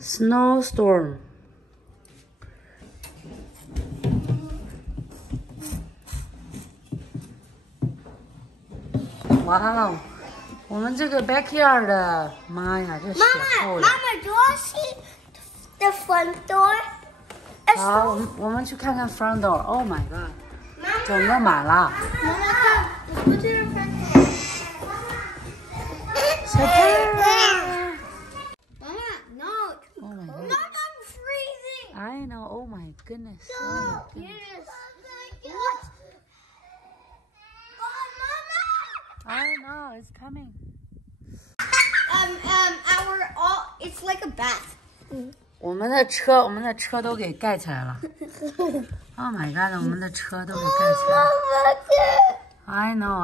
Snowstorm。哇哦，我们这个 backyard 的，妈呀，这雪厚了。Mama, do you see the front door? 好，我们去看看 front door。Oh my god， 整个满了。妈妈看，我这是 front door。小胖。Mama, no. Oh my god. Mom, I'm freezing. I know. Oh my goodness. Oh my goodness. Yes. What? I know it's coming. It's like a bath. 我们的车都给盖起来了。Oh my god， 我们的车都给盖起来了。I know.